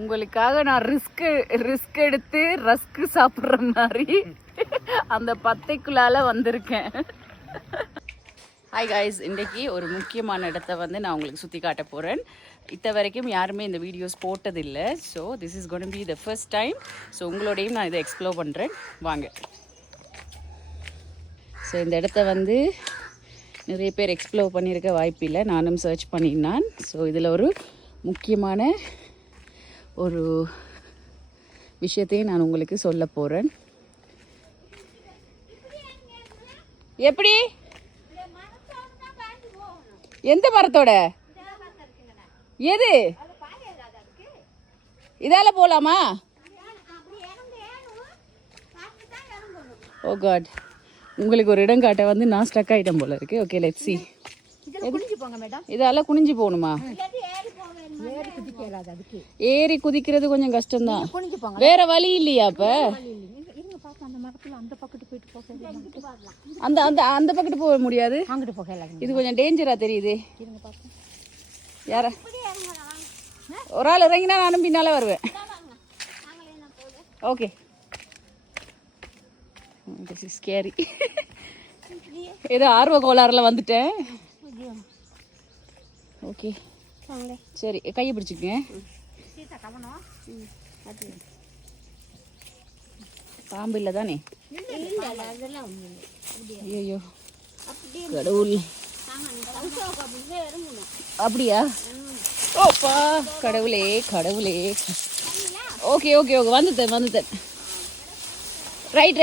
உங்களுக்காக நான் ரிஸ்க் எடுத்து ரஸ்க் சாப்பிட்ற மாதிரி அந்த பத்தைக்குள்ளால வந்திருக்கேன். ஹாய் காய்ஸ், இன்றைக்கி ஒரு முக்கியமான இடத்த வந்து நான் உங்களுக்கு சுற்றி காட்ட போகிறேன். வரைக்கும் யாருமே இந்த வீடியோஸ் போட்டதில்லை. So this is gonna be the first time. So உங்களோடையும் நான் இதை எக்ஸ்ப்ளோர் பண்ணுறேன், வாங்க. ஸோ இந்த இடத்த வந்து நிறைய பேர் எக்ஸ்ப்ளோர் பண்ணியிருக்க வாய்ப்பு இல்லை, நானும் சர்ச் பண்ணினான். ஸோ இதில் ஒரு முக்கியமான ஒரு விஷயத்தையும் நான் உங்களுக்கு சொல்ல போகிறேன். எப்படி? எந்த மரத்தோட? எது? இதால போலாமா? ஓ காட், உங்களுக்கு ஒரு இடம் காட்ட வந்து நான் ஸ்டக் ஆயிட்டேன் போல இருக்கு. Okay, let's see. இதால குனிஞ்சு போகணுமா? ஏறி குதிக்கிறது கொஞ்சம் கஷ்டம்தான். வேற வழி இல்லையா? அப்ப அந்த அந்த அந்த பக்கத்து போக முடியாது. இது கொஞ்சம் டேஞ்சரா தெரியுது. யார ஒரு ஆள் இறங்கினா நானும் பின்னால வருவேன். Okay, this is scary. ஏதோ ஆர்வ கோளாறுல வந்துட்டேன். ஓகே சரி, கையை பிடிச்சிக்கங்க. பாம்பு இல்லை தானே? ஐயோ கடவுள், அப்படியா? ஓப்பா கடவுளே கடவுளே. ஓகே ஓகே ஓகே, வந்துட்டேன். ரைட்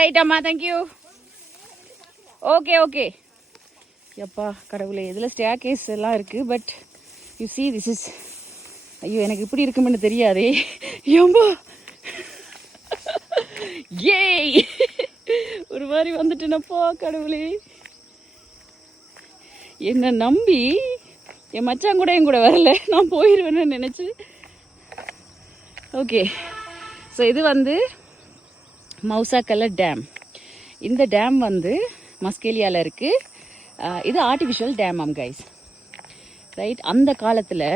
ரைட் அம்மா, தேங்க்யூ. Okay okay. எப்பா கடவுளே, இதில் ஸ்டேர் கேஸ் எல்லாம் இருக்குது. But you see this is, ஐயோ எனக்கு இப்படி இருக்குமென்னு தெரியாதே. ஏம்பா ஏய், ஒரு மாதிரி வந்துட்டேனப்பா கடவுளே. என்னை நம்பி என் மச்சான் கூட என் கூட வரல, நான் போயிடுவேன்னு நினச்சி. ஓகே, ஸோ இது வந்து மவுசாக்கல்ல டேம். இந்த டேம் வந்து மஸ்கேலியாவில் இருக்குது. இது ஆர்டிஃபிஷியல் டேம் கைஸ், ரைட். அந்த காலத்தில்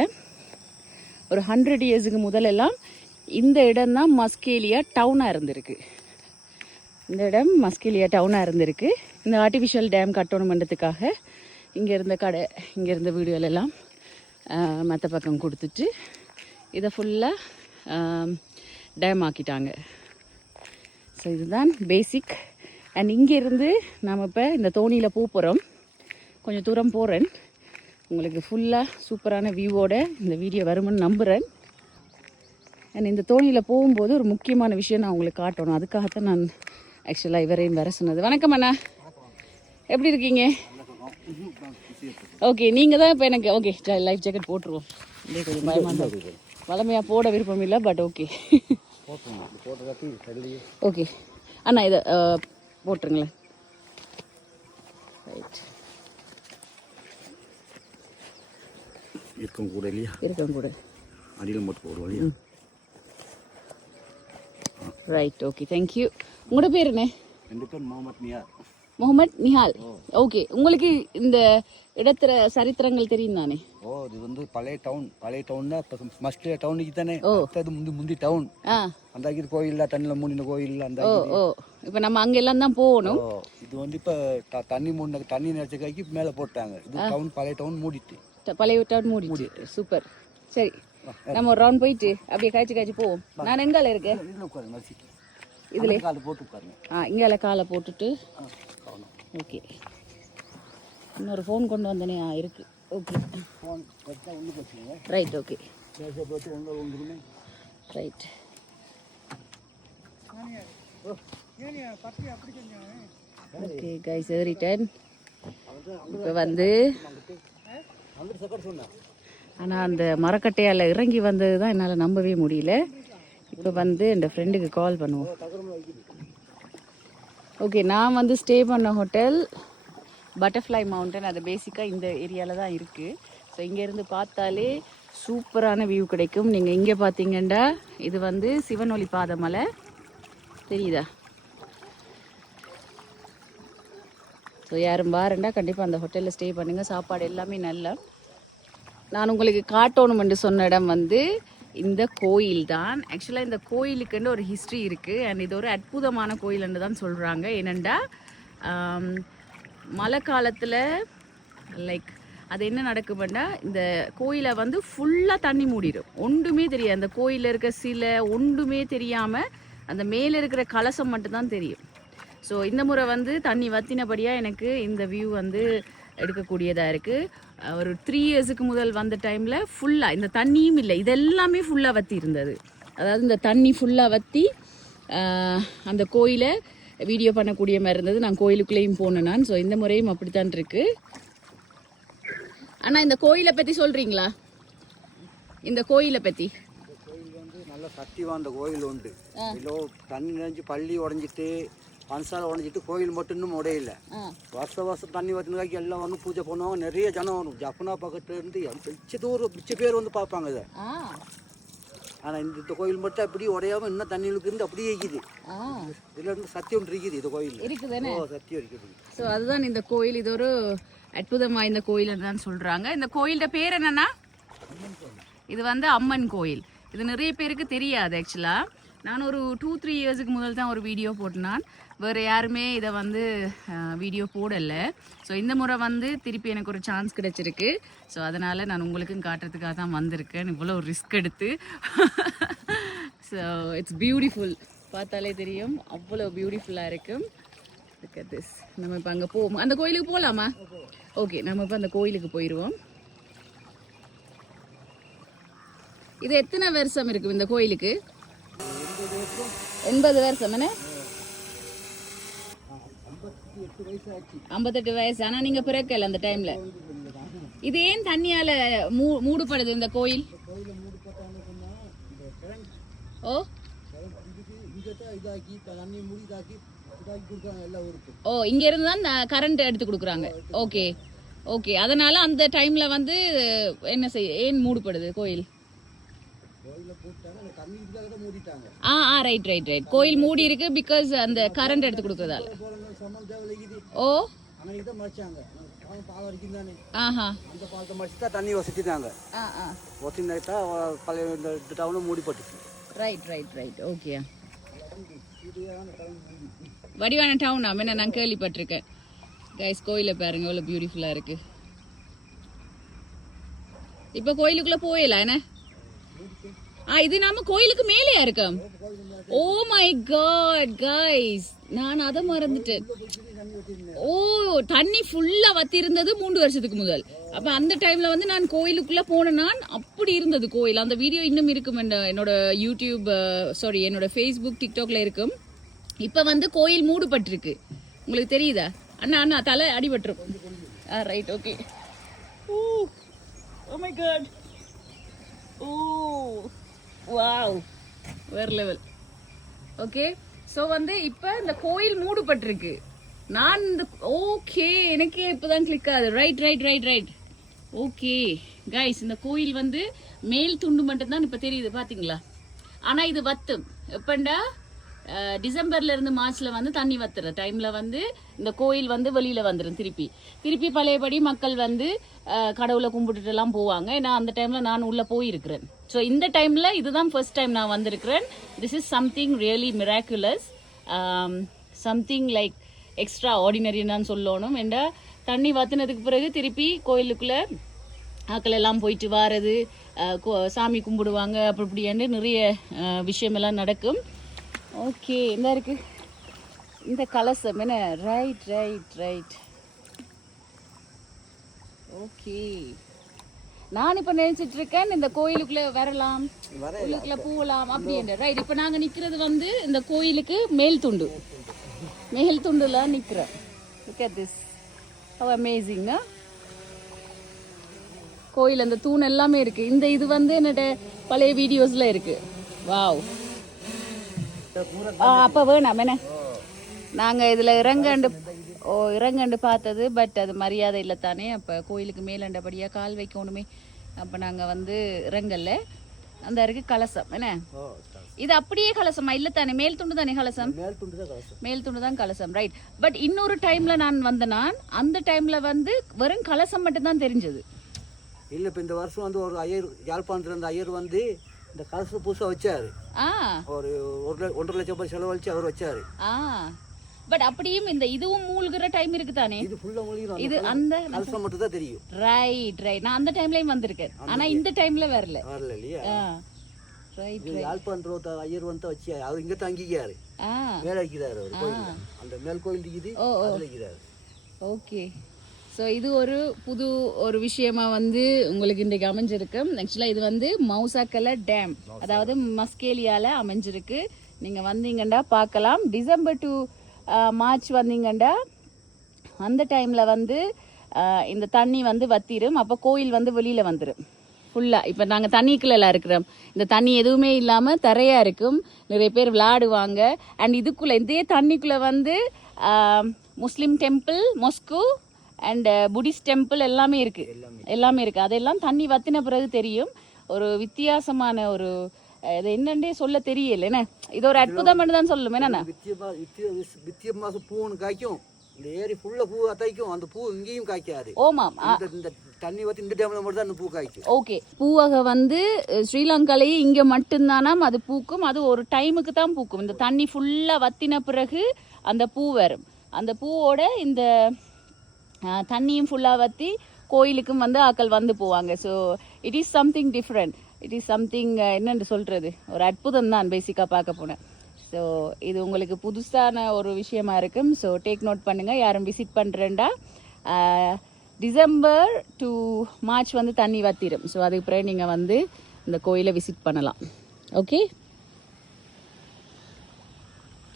ஒரு 100 இயர்ஸுக்கு முதலெல்லாம் இந்த இடம் தான் மஸ்கேலியா டவுனாக இருந்திருக்கு. இந்த இடம் மஸ்கேலியா டவுனாக இருந்திருக்கு. இந்த ஆர்டிஃபிஷியல் டேம் கட்டணுமன்றதுக்காக இங்கே இருந்த கடை, இங்கே இருந்த வீடுகளெல்லாம் மற்ற பக்கம் கொடுத்துட்டு இதை ஃபுல்லாக டேம் ஆக்கிட்டாங்க. ஸோ இதுதான் பேசிக். அண்ட் இங்கேருந்து நாம் இப்போ இந்த தோணியில் போகிறோம். கொஞ்சம் தூரம் போகிறேன், உங்களுக்கு ஃபுல்லாக சூப்பரான வியூவோட இந்த வீடியோ வரும்னு நம்புகிறேன். அண்ட் இந்த தோணியில் போகும்போது ஒரு முக்கியமான விஷயம் நான் உங்களுக்கு காட்டணும். அதுக்காகத்தான் நான் ஆக்சுவலாக இவரையும் வர சொன்னது. வணக்கம் அண்ணா, எப்படி இருக்கீங்க? ஓகே, நீங்கள் தான் இப்போ எனக்கு ஓகே லைஃப் ஜாக்கெட் போட்டுருவோம். இதே கொஞ்சம் பயமாக தான், வளமையாக போட விருப்பம் இல்லை, பட் ஓகே ஓகே அண்ணா, இதை போட்டுருங்களேன். ரைட், இருக்கும் கூட இல்லையா? இருக்கும் கூட அடியில் மட்டும் போடுவோம் இல்லையா? Right, okay, thank you. உங்களோட பேர் என்ன? என் பேர் முகமது நிஹால். ஓகே, உங்களுக்கு இந்த இடத்துல சரித்திரங்கள் தெரியும் தானே? ஓ, இது வந்து பழைய டவுன்னா மஸ்கேலியா டவுனுக்கு தானே. அது முந்தி டவுன். அந்த கோயில் தண்ணியில் மூடின கோயில் அந்த. ஓ, இப்போ நம்ம அங்கெல்லாம் தான் போகணும். இது வந்து இப்போ தண்ணி நினைச்ச கைக்கு மேலே போட்டாங்க. இது டவுன், பழைய டவுன் மூடிட்டு. பழைய டவுன் மூடிட்டு. சூப்பர். சரி, நம்ம ஒரு ரவுண்ட் போயிட்டு அப்படியே காய்ச்சி போவோம். நான் எங்கால இருக்கேன்? இதுல காலை போட்டு உட்காருங்க. இங்கால காலை போட்டுட்டு. ஓகே, இன்னொரு ஃபோன் கொண்டு வந்தனே. இருக்கு. ஓகே, ஃபோன் வச்சா ஒன்று வச்சுக்கோங்க. ரைட், ஓகே போட்டு ஒன்று ரைட். Okay guys, ஏறிட்டேன். இப்போ வந்து ஆனால் அந்த மரக்கட்டையால் இறங்கி வந்தது தான் என்னால் நம்பவே முடியல. இப்போ வந்து என் ஃப்ரெண்டுக்கு கால் பண்ணுவோம். ஓகே, நான் வந்து ஸ்டே பண்ண ஹோட்டல் பட்டர்ஃப்ளை மவுண்டன். அது பேசிக்காக இந்த ஏரியாவில் தான் இருக்குது. ஸோ இங்கேருந்து பார்த்தாலே சூப்பரான வியூ கிடைக்கும். நீங்கள் இங்கே பார்த்தீங்கன்னா இது வந்து சிவனொளி பாத மலை தெரியுதா? ஸோ யாரும் பாருண்டா கண்டிப்பாக அந்த ஹோட்டலில் ஸ்டே பண்ணுங்கள். சாப்பாடு எல்லாமே நல்லா. நான் உங்களுக்கு காட்டணும் என்று சொன்ன இடம் வந்து இந்த கோயில் தான். ஆக்சுவலாக இந்த கோயிலுக்குன்னு ஒரு ஹிஸ்ட்ரி இருக்குது. அண்ட் இது ஒரு அற்புதமான கோயில்னு தான் சொல்கிறாங்க. ஏனெண்டா மழை காலத்தில் லைக் அது என்ன நடக்கும்னா இந்த கோயிலை வந்து ஃபுல்லாக தண்ணி மூடிடும். ஒன்றுமே தெரியாது, அந்த கோயிலில் இருக்க சிலை ஒன்றுமே தெரியாமல் அந்த மேலே இருக்கிற கலசம் மட்டும்தான் தெரியும். ஸோ இந்த முறை வந்து தண்ணி வத்தினபடியாக எனக்கு இந்த வியூ வந்து எடுக்கக்கூடியதாக இருக்குது. ஒரு 3 இயர்ஸுக்கு முதல் வந்த டைமில் ஃபுல்லாக இந்த தண்ணியும் இல்லை, இதெல்லாமே ஃபுல்லாக வற்றி இருந்தது. அதாவது இந்த தண்ணி ஃபுல்லாக வற்றி அந்த கோயிலை வீடியோ பண்ணக்கூடிய மாதிரி இருந்தது. நான் கோயிலுக்குள்ளேயும் போனேன் நான். ஸோ இந்த முறையும் அப்படித்தான் இருக்கு. அண்ணா இந்த கோயிலை பற்றி சொல்கிறீங்களா? இந்த கோயிலை பற்றி கோயில் வந்து நல்ல சக்தி வாய்ந்த கோயில் உண்டு. இல்லை தண்ணி நினைஞ்சு பள்ளி உடஞ்சிட்டு பன்சாலை உடஞ்சிட்டு கோயில் மட்டும் இன்னும் உடையில. வருஷம் தண்ணி வத்தினாக்கி எல்லாம் வந்து பூஜை பண்ணுவாங்க. நிறைய ஜனம் வரும். ஜப்புனா பக்கத்துல இருந்து பிச்சை பேர் வந்து பார்ப்பாங்க இதை. ஆனால் இந்த கோயில் மட்டும் அப்படி உடையாம இன்னும் தண்ணி இருந்து அப்படியே இருக்குது. இதுல இருந்து சத்தியம் இருக்குது. இந்த கோயில் இருக்குதுன்னு சத்தியம் இருக்குது. ஸோ அதுதான் இந்த கோயில். இது ஒரு அற்புதம் வாய்ந்த கோயில் தான் சொல்றாங்க. இந்த கோயிலோட பேர் என்னன்னா, இது வந்து அம்மன் கோயில். இது நிறைய பேருக்கு தெரியாது. ஆக்சுவலா நான் ஒரு 2-3 இயர்ஸுக்கு முதல் தான் ஒரு வீடியோ போட்டேன். வேறு யாருமே இதை வந்து வீடியோ போடலை. ஸோ இந்த முறை வந்து திருப்பி எனக்கு ஒரு சான்ஸ் கிடைச்சிருக்கு. ஸோ அதனால் நான் உங்களுக்கும் காட்டுறதுக்காக தான் வந்திருக்கேன். இவ்வளோ ரிஸ்க் எடுத்து. So it's beautiful. பார்த்தாலே தெரியும் அவ்வளோ பியூட்டிஃபுல்லாக இருக்கும். திஸ் நம்ம இப்போ அங்கே போவோம். அந்த கோயிலுக்கு போகலாமா? ஓகே, நம்ம இப்போ அந்த கோயிலுக்கு போயிடுவோம். இது எத்தனை வருஷம் இருக்கும் இந்த கோயிலுக்கு? 80 வருஷம். என்ன 58 வயசு. ஆனா நீங்க பிறக்கல அந்த டைம்ல. இது ஏன் தண்ணியால மூடப்படுது இந்த கோயில்? ஓ ஓ இங்க இருந்து தான் கரண்ட் எடுத்து கொடுக்குறாங்க. Okay okay. அதனால அந்த டைம்ல வந்து என்ன செய்ய, ஏன் மூடப்படுது கோயில்? Right right right. கோயில் மூடி இருக்கு பிகாஸ் அந்த கரண்ட் எடுத்து கொடுக்கறதால. ஓ ஆஹா, அந்த பாலத்தை மடிச்சு தண்ணி வசதிட்டாங்க. வசதிட்டா பழைய இந்த டவுன் மூடிப்பட்டுச்சு. Right right right. ஓகே. வடிவான டவுன் என்ன நான் கேள்விப்பட்டிருக்கேன். கைஸ் கோயிலை பாருங்க எவ்வளோ பியூட்டிஃபுல்லாக இருக்கு. இப்போ கோயிலுக்குள்ள போயிடலாம் என்ன? இது நம்ம கோயிலுக்கு மேலேயா இருக்கோம். ஓ மை காட் கைஸ், நான் அதை மறந்துட்டேன். ஓ தண்ணி ஃபுல்லா வத்தி இருந்தது 3 வருஷத்துக்கு முதல். அப்ப அந்த டைம்ல வந்து நான் கோயிலுக்குள்ள போனேன். அப்படி இருந்தது கோயில். அந்த வீடியோ இன்னும் இருக்கும் என்னோட யூடியூப் என்னோட ஃபேஸ்புக் டிக்டாக்ல இருக்கும். இப்ப வந்து கோயில் மூடப்பட்டிருக்கு. உங்களுக்கு தெரியுதா? அண்ணா அண்ணா தலை அடிபட்டுரும். Right okay. Oh my God. Oh wow, வேற லெவல். ஓகே, ஸோ வந்து இப்போ இந்த கோயில் மூடப்பட்டிருக்கு. நான் இந்த ஓகே எனக்கே இப்போதான் கிளிக் ஆகுது. Right right right right. Okay guys, இந்த கோயில் வந்து மேல் துண்டு மட்டும்தான் இப்போ தெரியுது பார்த்தீங்களா? ஆனால் இது வத்தும் எப்பண்டா டிசம்பர்ல இருந்து மார்ச்ல வந்து தண்ணி வத்துற டைம்ல வந்து இந்த கோயில் வந்து வெளியில வந்துடும். திருப்பி பழையபடி மக்கள் வந்து கடவுளை கும்பிட்டுட்டு எல்லாம் போவாங்க. ஏன்னா அந்த டைம்ல நான் உள்ள போயிருக்கிறேன். ஸோ இந்த டைம்ல இதுதான் ஃபர்ஸ்ட் டைம் நான் வந்திருக்கிறேன். This is something really miraculous, something like extra ஆர்டினரின்னு தான் சொல்லணும். ஏண்டா தண்ணி வத்தினதுக்கு பிறகு திருப்பி கோயிலுக்குள்ள ஆக்கள் எல்லாம் போயிட்டு வாரது, சாமி கும்பிடுவாங்க, அப்படி இப்படியாண்டு நிறைய விஷயமெல்லாம் நடக்கும். ஓகே, இந்த இருக்கு இந்த கலசம் என்ன? Right right right. ஓகே, நான் இப்ப நினைச்சிட்டு இருக்கேன் இந்த கோயிலுக்குள்ள வரலாம், கோயிலுக்குள்ள போகலாம் அப்படின்ற. ரைட், இப்ப நாங்க நிக்கிறது வந்து இந்த கோயிலுக்கு மேல் துண்டுல நிக்கிறோம். Look at this, how amazing. கோயில் அந்த தூண் எல்லாமே இருக்கு. இந்த இது வந்து என்னோட பழைய வீடியோஸ்ல இருக்கு. வாவ். அப்ப வேணாம் என்ன, நாங்க இதுல இறங்கண்டு பார்த்தது. பட் அது மரியாதை இல்லை தானே. அப்ப கோயிலுக்கு மேலண்டபடியா கால் வைக்கணுமே. அப்ப நாங்க வந்து இறங்கல்ல. அந்த இருக்கு கலசம் என்ன, இது அப்படியே கலசமா இல்ல தானே? மேல் துண்டு தானே கலசம்? மேல் துண்டு தான் கலசம். ரைட். பட் இன்னொரு டைம்ல நான் வந்தேன். அந்த டைம்ல வந்து வெறும் கலசம் மட்டும் தான் தெரிஞ்சது. இல்லை இப்போ இந்த வருஷம் வந்து ஒரு ஐயர் யாழ்ப்பாணத்துல இருந்த ஐயர் வந்து இந்த கலசத்தை புதுசாக வச்சாரு. ஒரு 1.5 லட்சம் ரூபாய் செலவழிச்சு அவர் வச்சாரு. பட் அப்படியும் இந்த இதுவும் மூழ்கிற டைம் இருக்கு தானே? இது ஃபுல்லா மூழ்கிடும். இது அந்த கலசம் மட்டும் தான் தெரியும். ரைட். நான் அந்த டைம்லயும் வந்திருக்கேன், ஆனா இந்த டைம்ல வரல இல்லையா? ரைட். யாழ்ப்பாணத்துல ஐயர் வந்து வச்சு அவர் இங்க தங்கிக்காரு, மேல வைக்கிறாரு. அவர் கோயில் அந்த மேல் கோயில் இருக்குது, அதுல வைக்கிறாரு. ஓகே. ஸோ இது ஒரு விஷயமா வந்து உங்களுக்கு இன்றைக்கு அமைஞ்சிருக்கு. ஆக்சுவலாக இது வந்து மௌசாக்கல டேம், அதாவது மஸ்கேலியால அமைஞ்சிருக்கு. நீங்கள் வந்தீங்கண்டா பார்க்கலாம். டிசம்பர் டு மார்ச் வந்தீங்கண்டா அந்த டைமில் வந்து இந்த தண்ணி வந்து வத்திரும். அப்போ கோயில் வந்து வெளியில் வந்துடும் ஃபுல்லாக. இப்போ நாங்கள் தண்ணிக்குள்ளெல்லாம் இருக்கிறோம், இந்த தண்ணி எதுவுமே இல்லாமல் தரையாக இருக்கும். நிறைய பேர் விளையாடுவாங்க. அண்ட் இதுக்குள்ளே இதே தண்ணிக்குள்ளே வந்து முஸ்லீம் டெம்பிள், மொஸ்கு அண்ட் புத்திஸ்ட் டெம்பிள் எல்லாமே இருக்கு. அதெல்லாம் தண்ணி வத்தின பிறகு தெரியும். ஒரு வித்தியாசமான ஒரு இது என்னண்டே சொல்ல தெரியல. என்ன இது ஒரு அற்புதம் தான் சொல்லுமே. என்ன வித்தியாச பூன்னு காய்க்கும். இந்த ஏரி ஃபுல்லா பூ அத்தைக்கும். அந்த பூ இங்கேயும் காய்க்காது. ஓமாம். இந்த தண்ணி வத்தி இந்த டைம்ல மட்டும் தான் அந்த பூ காய்க்கும். ஓகே. பூவகை வந்து ஸ்ரீலங்காலேயே இங்க மட்டும்தானாம் அது பூக்கும். அது ஒரு டைமுக்கு தான் பூக்கும். இந்த தண்ணி ஃபுல்லா வத்தின பிறகு அந்த பூ வரும். அந்த பூவோட இந்த தண்ணியும் ஃபுல்லாக வற்றி கோயிலுக்கும் வந்து ஆக்கள் வந்து போவாங்க. So it is something different. It is something என்னென்று சொல்கிறது, ஒரு அற்புதம் தான் பேசிக்காக பார்க்க போனேன். ஸோ இது உங்களுக்கு புதுசான ஒரு விஷயமா இருக்கும். ஸோ டேக் நோட் பண்ணுங்கள். யாரும் விசிட் பண்ணுறேன்டா டிசம்பர் டு மார்ச் வந்து தண்ணி வத்திரும். ஸோ அதுக்கு பிறகு நீங்கள் வந்து இந்த கோயிலை விசிட் பண்ணலாம். ஓகே,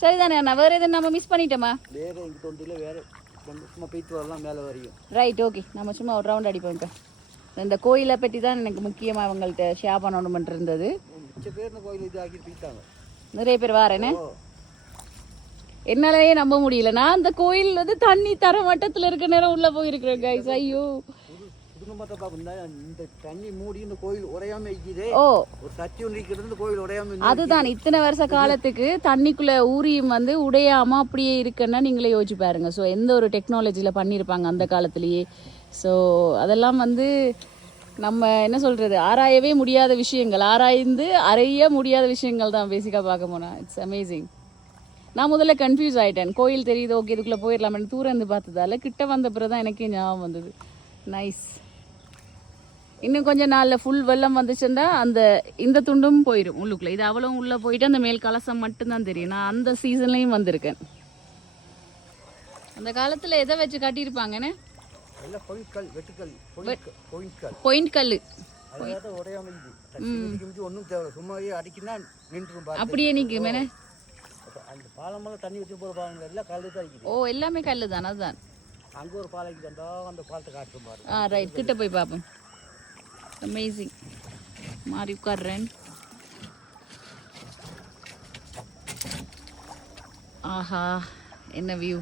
சரிதானே? நான் வேறு எதுவும் நம்ம மிஸ் பண்ணிட்டோமா? வேறு எங்கள் தொண்டியில் வேறு சும்மா போயிட்டு வரலாம் மேலே வரையும். ரைட். ஓகே, நம்ம சும்மா ஒரு ரவுண்ட் அடிப்போம். இப்போ இந்த கோயிலை பற்றி தான் எனக்கு முக்கியமாக அவங்கள்ட்ட ஷேர் பண்ணணுமென்று இருந்தது. கோயில் இது ஆக்கி போயிட்டாங்க, நிறைய பேர் வாரேன்னு என்னாலேயே நம்ப முடியல. நான் அந்த கோயில் வந்து தண்ணி தர மட்டத்தில் இருக்க நேரம் உள்ள போயிருக்கிறேன் கைஸ். ஐயோ, இந்த தண்ணி மூடி இந்த கோயில் உடையாம இருக்குது. ஒரு சட்டி ஒன்று இருக்கிறது, இந்த கோயில் உடையாம. அதுதான் இத்தனை வருஷ காலத்துக்கு தண்ணிக்குள்ள ஊரியும் வந்து உடையாம அப்படியே இருக்குன்னா நீங்களே யோசிச்சு பாருங்க. ஸோ எந்த ஒரு டெக்னாலஜியில பண்ணியிருப்பாங்க அந்த காலத்திலேயே. ஸோ அதெல்லாம் வந்து நம்ம என்ன சொல்றது, ஆராயவே முடியாத விஷயங்கள், ஆராய்ந்து அறைய முடியாத விஷயங்கள் தான் பேசிக்கா பார்க்க போனா. It's amazing. நான் முதல்ல கன்ஃபியூஸ் ஆயிட்டேன். கோயில் தெரியுது, ஓகே இதுக்குள்ள போயிடலாம்னு தூரம் இருந்து பார்த்ததால கிட்ட வந்த பிறகுதான் எனக்கே ஞாபகம் வந்தது. நைஸ். இன்னும் கொஞ்சம் நாளில் ஃபுல் வெள்ளம் வந்துச்சுன்னா இந்த துண்டும் போயிடும் உள்ளுக்குள்ள. இது அவ்வளவு உள்ள போயிட்டு அந்த மேல் கலசம் மட்டும்தான் தெரியும். நான் அந்த சீசன்லையும் வந்திருக்கேன். அந்த காலத்துல எதை வச்சு கட்டியிருப்பாங்கன்னு பாயிண்ட் கல்லு அப்படியே நிற்கும். ஓ, எல்லாமே கல்லு தான். அதுதான் அங்க ஒரு பாலைக்கு வந்தா அந்த பாலத்தை காட்டுறோம் பாரு. ரைட், கிட்ட போய் பார்ப்போம். அமேசிங். மாறி உட்கார்றேன். ஆஹா, என்ன வியூ.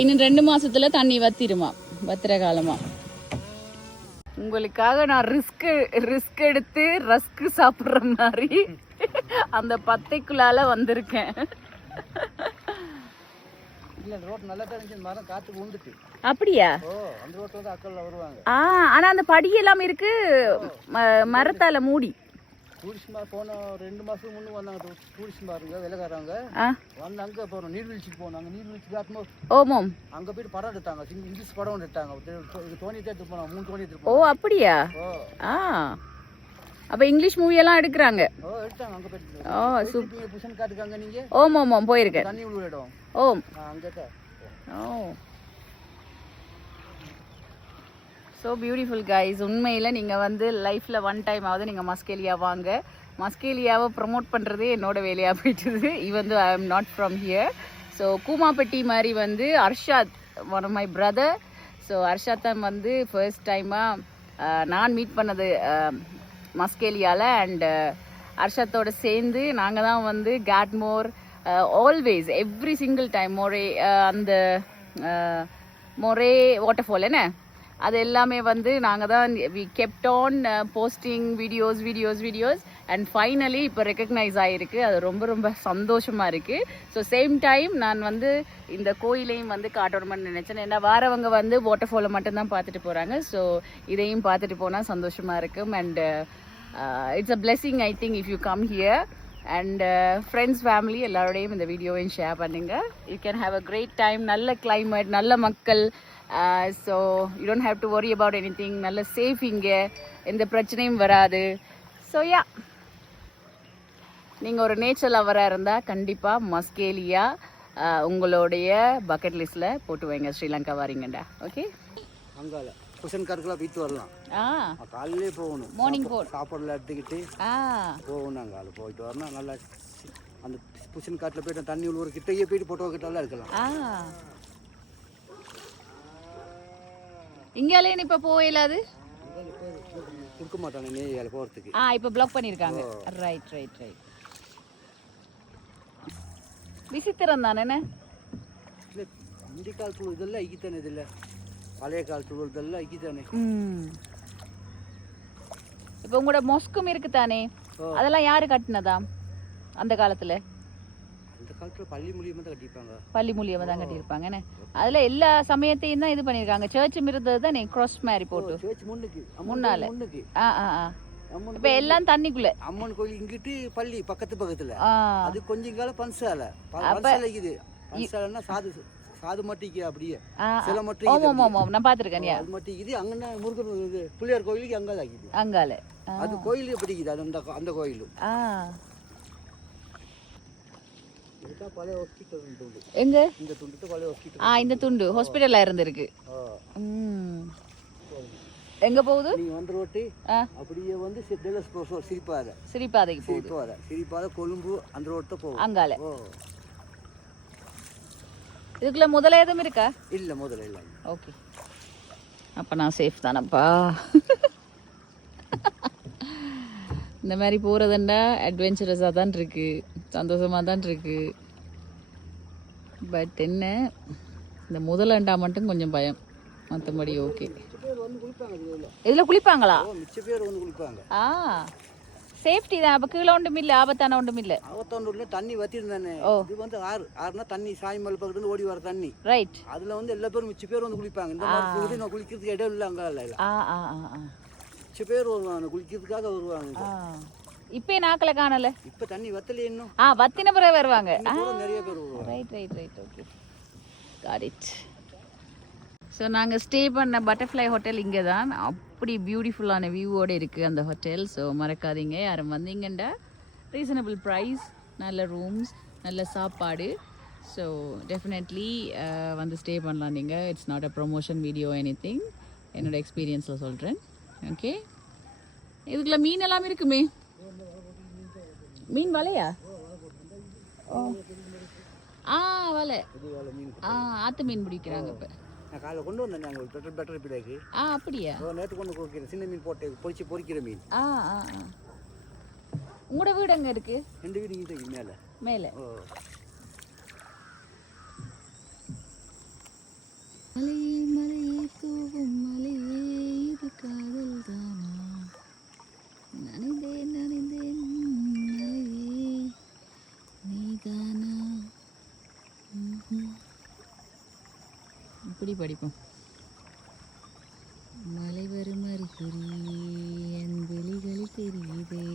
இன்னும் 2 மாசத்துல தண்ணி வத்திருமா, வத்திர காலமா. உங்களுக்காக நான் ரிஸ்க் எடுத்து ரஸ்க் சாப்பிடுற மாதிரி அந்த பத்தைக்குள்ளால வந்திருக்கேன். அப்படியா? ஆனா அந்த படி எல்லாம் இருக்கு மரத்தால மூடி. போன 2 மாசம் முன்னுக்கு வந்தாங்க டூரிஸ்ட் பாருங்க, வேலைக்காரங்க வந்து அங்க போறோம், நீர்வீழ்ச்சிக்கு போனாங்க. நீர்வீழ்ச்சி காட்டுமோ ஓமோம், அங்க போயிட்டு படம் எடுத்தாங்க, இங்கிலீஷ் படம் எடுத்தாங்க. தோனி எடுத்து போனாங்க, 3 தோனி எடுத்து. ஓ அப்படியா? அப்ப இங்கிலீஷ் மூவி எல்லாம் எடுக்கிறாங்க. எடுத்தாங்க அங்க போயிட்டு. ஓ சூப்பர். புஷன் காட்டுக்காங்க நீங்க? ஓமோம் போயிருக்கேன். தண்ணி உள்ள இடம். ஓம் அங்கட்ட. ஓ ஸோ பியூட்டிஃபுல் கைஸ். உண்மையில் நீங்கள் வந்து லைஃப்பில் 1 டைம் ஆகுது நீங்கள் மஸ்கேலியா வாங்க. மஸ்கேலியாவை ப்ரமோட் பண்ணுறதே என்னோட வேலையாக போயிட்டுது. Even I am not from here. So Koomapatti மாதிரி வந்து Arshad, one of my brother. So Arshad தான் வந்து ஃபர்ஸ்ட் டைமாக நான் மீட் பண்ணது மஸ்கேலியாவில். அண்ட் அர்ஷாத்தோடு சேர்ந்து நாங்கள் தான் வந்து கேட்மோர் ஆல்வேஸ் எவ்ரி சிங்கிள் டைம் மொரே அந்த மொரே வாட்டர்ஃபால் என்ன அது எல்லாமே வந்து நாங்கள் தான் we kept on posting videos and finally இப்போ ரெக்கக்னைஸ் ஆகிருக்கு. அது ரொம்ப ரொம்ப சந்தோஷமாக இருக்குது. ஸோ சேம் டைம் நான் வந்து இந்த கோயிலையும் வந்து காட்டணும்னு நினச்சேன். ஏன்னா வாரவங்க வந்து வாட்டர்ஃபாலை மட்டும்தான் பார்த்துட்டு போகிறாங்க. ஸோ இதையும் பார்த்துட்டு போனால் சந்தோஷமாக இருக்கும். And it's a blessing I think if you come here. And friends family எல்லாரோடையும் இந்த வீடியோவையும் ஷேர் பண்ணுங்க. You can have a great time. நல்ல கிளைமேட், நல்ல மக்கள். So you don't have to worry about any thing. நல்ல சேஃப் இங்கே, எந்த பிரச்சனையும் வராது. ஸோ யா, நீங்கள் ஒரு நேச்சர் லவராக இருந்தால் கண்டிப்பாக மஸ்கேலியா உங்களுடைய பக்கெட் லிஸ்ட்டில் போட்டு வைங்க. ஸ்ரீலங்கா வாரீங்கண்டா. ஓகே, அங்கால புஷன் கார்க்கெல்லாம் போயிட்டு வரலாம். காலையிலே போகணும். மார்னிங் சாப்பாடுலாம் எடுத்துக்கிட்டு போகணும். அங்கால போயிட்டு வரணும். நல்லா அந்த புஷன் காட்டில் போயிட்டு தண்ணி உள்ள ஒரு கிட்டையே போயிட்டு போட்டோ கிட்டலாம் இருக்கலாம். இங்காலே இப்போ போயிடாது, கொடுக்க மாட்டாங்க நெய்யால போகிறதுக்கு. இப்போ பிளாக் பண்ணியிருக்காங்க. Right right right. விசித்திரம் தானே. இல்லை, இந்த காலத்துல இதெல்லாம் ஐக்கித்தானே. இதில் பழைய காலத்துல இதெல்லாம் ஐக்கித்தானே. இப்போ உங்களோட மொஸ்கும் இருக்குதானே, அதெல்லாம் யாரு கட்டினதா அந்த காலத்துல? அந்த காலத்துல பள்ளி மூலியமா தான் கட்டிருப்பாங்க. பள்ளி மூலியமா தான் கட்டியிருப்பாங்க. அதுல எல்லா சமயத்தையும் தான் இது பண்ணிருக்காங்க. சர்ச்சும் இருந்தது தானே, கிராஸ் மாதிரி போட்டு. சர்ச் முன்னால. இப்ப எல்லாம் தண்ணிக்குள்ள. அம்மன் கோயில் இங்கிட்டு பள்ளி பக்கத்துல. அது கொஞ்சம் காலம் பன்சாலை இருக்குது. பன்சாலைன்னா சாது மட்டிக்கு அப்படியே சில மட்டும் நான் பாத்துருக்கேன். அது மட்டும் இது அங்கன்னா முருகன் பிள்ளையார் கோயிலுக்கு அங்கால ஆகிது. அங்கால அது கோயில் பிடிக்குது. அது அந்த கோயிலும் பழைய ஹாஸ்பிட்டல். எங்க இந்த துண்டு பழைய ஹாஸ்பிட்டல். இந்த துண்டு ஹாஸ்பிட்டல்ல இருந்திருக்கு. எங்க போகுது? நீங்க வந்து ரோட்டி அப்படியே வந்து சிரிப்பாதைக்கு போகுது. சிரிப்பாதை கொழும்பு அந்த ரோட்டு போகும். அங்கால இதுக்குள்ள முதல்ல எதுவும் இருக்கா? இல்ல, முதல்ல இல்ல. ஓகே, அப்ப நான் சேஃப் தானப்பா. இந்த மாதிரி போறதுண்டா அட்வென்ச்சரஸா தான் இருக்கு, சந்தோஷமா தான் இருக்கு. பட் என்ன, இந்த முதலண்டா மட்டும் கொஞ்சம் பயம். மற்றபடி ஓகே. இதுல குளிப்பாங்களா? மிச்ச பேர் வந்து குளிப்பாங்க. சேஃப்டி தான். அப்ப கீழே ஒன்றும் இல்ல, ஆபத்தான ஒன்றும் இல்ல. ஆபத்தான தண்ணி வத்திருந்தானே. இது வந்து ஆறுனா தண்ணி சாயமல் பக்கத்துல ஓடி வர தண்ணி. ரைட். அதுல வந்து எல்லா பேரும் மிச்ச பேர் வந்து குளிப்பாங்க. இந்த மாதிரி நான் குளிக்கிறதுக்கு இடம் இல்ல அங்க இல்ல. மிச்ச பேர் வருவாங்க குளிக்கிறதுக்காக வருவாங்க. இப்ப நாக்கல காணல. இப்ப தண்ணி வத்தல இன்னும். வத்தின பிறகு வருவாங்க. நிறைய பேர் வருவாங்க. Right right right. Okay, got it. So நாங்கள் ஸ்டே பண்ண பட்டர்ஃப்ளை ஹோட்டல் இங்கே தான். அப்படி பியூட்டிஃபுல்லான வியூவோடு இருக்குது அந்த ஹோட்டல். ஸோ மறக்காதீங்க, யாரும் வந்தீங்கண்டா ரீசனபிள் ப்ரைஸ், நல்ல ரூம்ஸ், நல்ல சாப்பாடு. ஸோ டெஃபினெட்லி வந்து ஸ்டே பண்ணலாம் நீங்கள். It's not a promotion video anything, என்னோட எக்ஸ்பீரியன்ஸில் சொல்கிறேன். ஓகே, இதுக்குள்ள மீன் எல்லாம் இருக்குமே. மீன் வலையா? வலை. ஆற்று மீன் பிடிக்கிறாங்க இப்போ. நான் காலைல கொண்டு வந்தேன். நாங்கள் பெட்டர் பிடாக்கு. அப்படியா? நேற்று கொண்டு கொடுக்கிறேன். சின்ன மீன் போட்டு பொறிக்கிற மீன். உங்களோட வீடு எங்க இருக்கு? 2 வீடு இங்கே மேலே. மேலே. மலையே மலையே தூவும் மலையே, இது காதல் தானா? நனைந்தேன் நனைந்தேன் மலையே நீதானா? இப்படி படிப்போம். மலை வரும் அறிகுறி என் விழிகளில் தெரியுதே,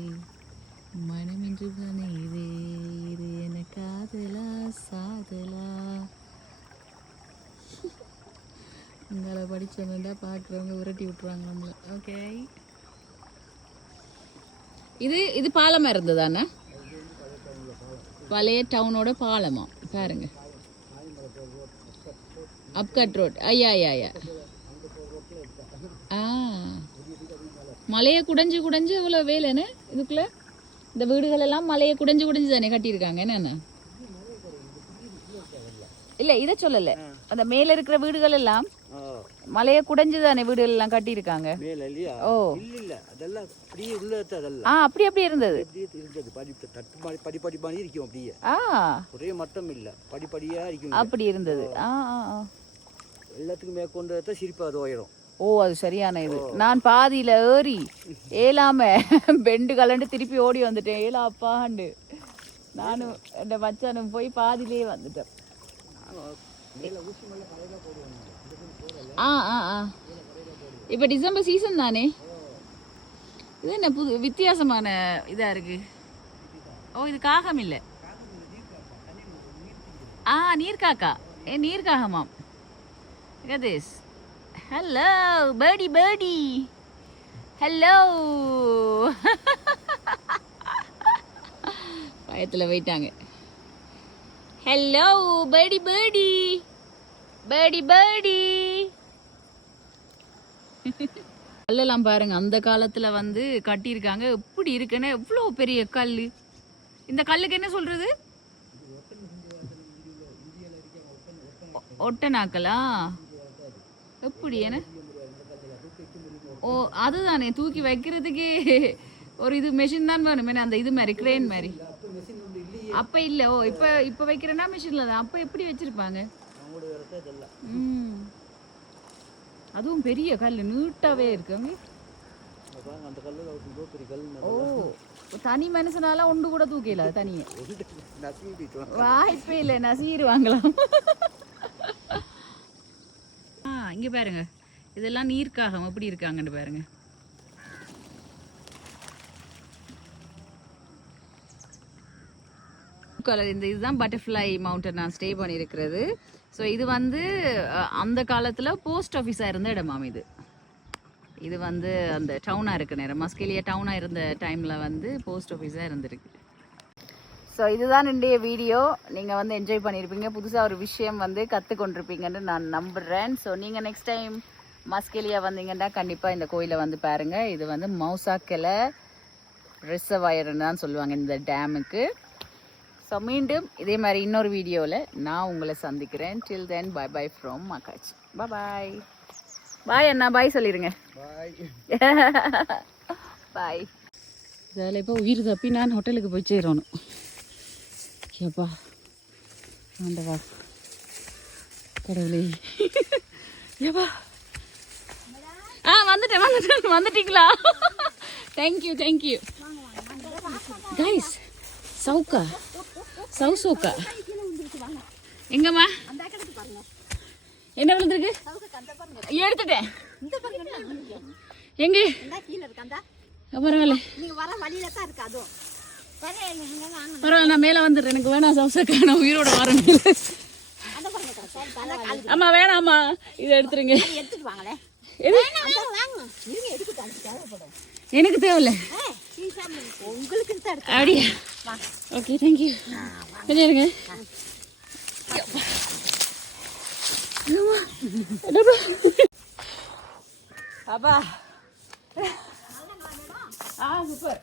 மனமின்றி பனையுதே, இது என காதலா சாதலா? உங்களை படிச்சோம்னா பார்க்குறவங்க விரட்டி விட்டுருவாங்க நம்மள. ஓகே, இது பாலமா இருந்ததானே? பழைய டவுனோட பாலமா பாருங்க. அப்கட் ரோட். ஐயா மலையை குடைஞ்சு இவ்வளோ வேலைன்னு இதுக்குள்ள. இந்த வீடுகள் எல்லாம் மலையை குடைஞ்சு தானே கட்டியிருக்காங்க. என்னென்ன இல்ல இதை சொல்லல, அந்த மேல இருக்கிற வீடுகள் எல்லாம் மலையை குடைஞ்சு தானே வீடுகள் எல்லாம் கட்டியிருக்காங்க. ஓ இல்ல, அதெல்லாம் அப்படியே உள்ள அதெல்லாம் அப்படி இருந்தது. படிப்படி இருக்கும். அப்படியே ஒரே மட்டம் இல்ல, படிப்படியா இருக்கும். அப்படி இருந்தது. எல்லாத்துக்கும் மேற்கொண்டு சிரிப்பா அது உயரம். ஓ அது சரியான இது. நான் பாதியில ஏறி ஏலாம பெண்டு கலண்டு திருப்பி ஓடி வந்துட்டேன். ஏலாப்பாண்டு நானும் என் மச்சானும் போய் பாதியிலேயே வந்துட்டேன். ஆ ஆ ஆ இப்போ டிசம்பர் சீசன் தானே. இது என்ன புது வித்தியாசமான இதா இருக்கு. ஓ இது காகம் இல்லை. ஆ நீர்காக்கா. நீர்காகமாம். கதேஸ். Hello birdie birdie. ஹலோ. பயத்தில் போயிட்டாங்க. Hello birdie birdie. Birdie birdie. கல்லெல்லாம் பாருங்க அந்த காலத்துல வந்து கட்டியிருக்காங்க. எப்படி இருக்குன்னு எவ்வளோ பெரிய கல். இந்த கல்லுக்கு என்ன சொல்றது? ஒட்டனாக்கலா எப்படி என்ன? ஓ அதுதானே தூக்கி வைக்கிறதுக்கே ஒரு இது மெஷின் தான் வேணும். அந்த இது மாதிரி கிரேன் மாதிரி அப்ப இல்ல. ஓ இப்ப இப்ப வைக்கிறேன்னா மிஷின்ல தான். அப்ப எப்படி வச்சிருப்பாங்க? அதுவும் பெரிய கல் நீட்டாவே இருக்குங்க. ஓ தனி மனுஷனால ஒன்று கூட தூக்கல தனியே. வாய்ப்பே இல்லை, நசீருவாங்களாம். இங்க பாருங்க இதெல்லாம் நீர்க்காகம் எப்படி இருக்காங்கன்னு பாருங்க. கலர் இந்த இதுதான் பட்டர்ஃப்ளை மவுண்டன் நான் ஸ்டே பண்ணியிருக்கிறது. ஸோ இது வந்து அந்த காலத்தில் போஸ்ட் ஆஃபீஸாக இருந்த இடமாம் இது. இது வந்து அந்த டவுனாக இருக்கு நேரம் மஸ்கெலியா டவுனாக இருந்த டைமில் வந்து போஸ்ட் ஆஃபீஸாக இருந்திருக்கு. ஸோ இதுதான் இன்றைய வீடியோ. நீங்கள் வந்து என்ஜாய் பண்ணியிருப்பீங்க. புதுசாக ஒரு விஷயம் வந்து கற்றுக்கொண்டிருப்பீங்கன்னு நான் நம்புகிறேன். ஸோ நீங்கள் நெக்ஸ்ட் டைம் மஸ்கெலியா வந்தீங்கன்னா கண்டிப்பாக இந்த கோயிலை வந்து பாருங்கள். இது வந்து மௌசாக்கெலை ரிசர்வாயர்னு தான் சொல்லுவாங்க இந்த டேமுக்கு. ஸோ மீண்டும் இதே மாதிரி இன்னொரு வீடியோவில் நான் உங்களை சந்திக்கிறேன். டில் தென் பை பை ஃப்ரம் மக்காச்சி. பாய் பாய் அண்ணா. பாய் சொல்லிடுங்க. பாய். இதில் இப்போ உயிர் தப்பி நான் ஹோட்டலுக்கு போய் சேரணும். ஏப்பா ஆண்டவா கடவுளே. ஏப்பா வந்துட்டேன் வந்துட்டேன். வந்துட்டீங்களா? Thank you thank you guys. சவுக்கா சவுசோக்கா எங்கம்மா என்ன விழுந்துருக்கு? எடுத்துட்டேன். எங்க பரவாயில்ல பரவாயில்ல நான் மேலே வந்துடுறேன். எனக்கு வேணாம் சவுசக்கா. நான் உயிரோட வரேன். ஆமா வேணாம்மா இதை எடுத்துருங்க. எனக்கு தேவையில்ல. அப்படியா? Okay thank you. கொஞ்சம் இருங்க. அப்பா சூப்பர்.